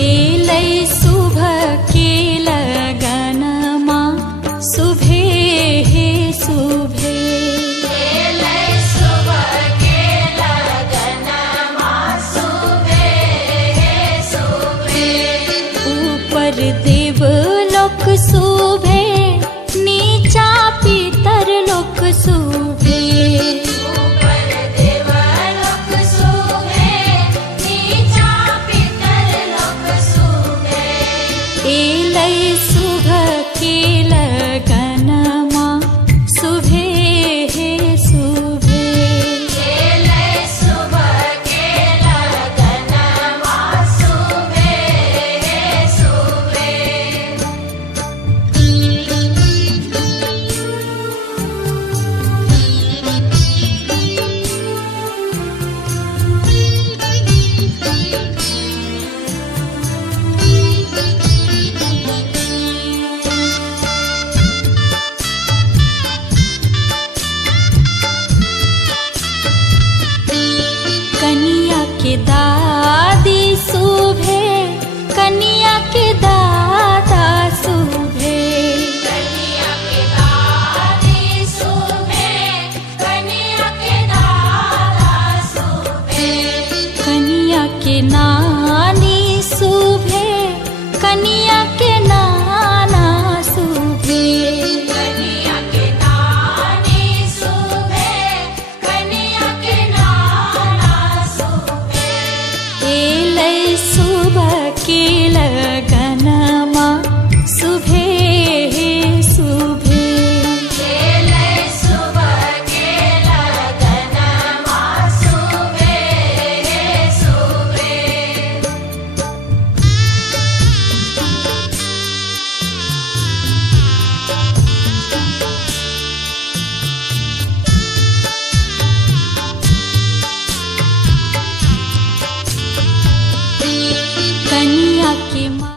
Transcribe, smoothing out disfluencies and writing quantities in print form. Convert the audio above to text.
एलै सुबह के लगनमा सुबह हे सुबह एलै सुबह के लगनमा सुबह हे सुबह। ऊपर देवलोक सुबह नीचा पितर लोक सुबह ऊपर देवलोक सुबह नीचा पितरलोक सुबह। एलै सुबह के लगनमा सुबह हे सुबह एलै सुबह के लगनमा सुबह हे सुबह। कनिया के दादी सुबह कनिया के दादा सुबह कनिया के दादी सुबह कनिया के दादा सुबह। कनिया के नानी सुबह कनिया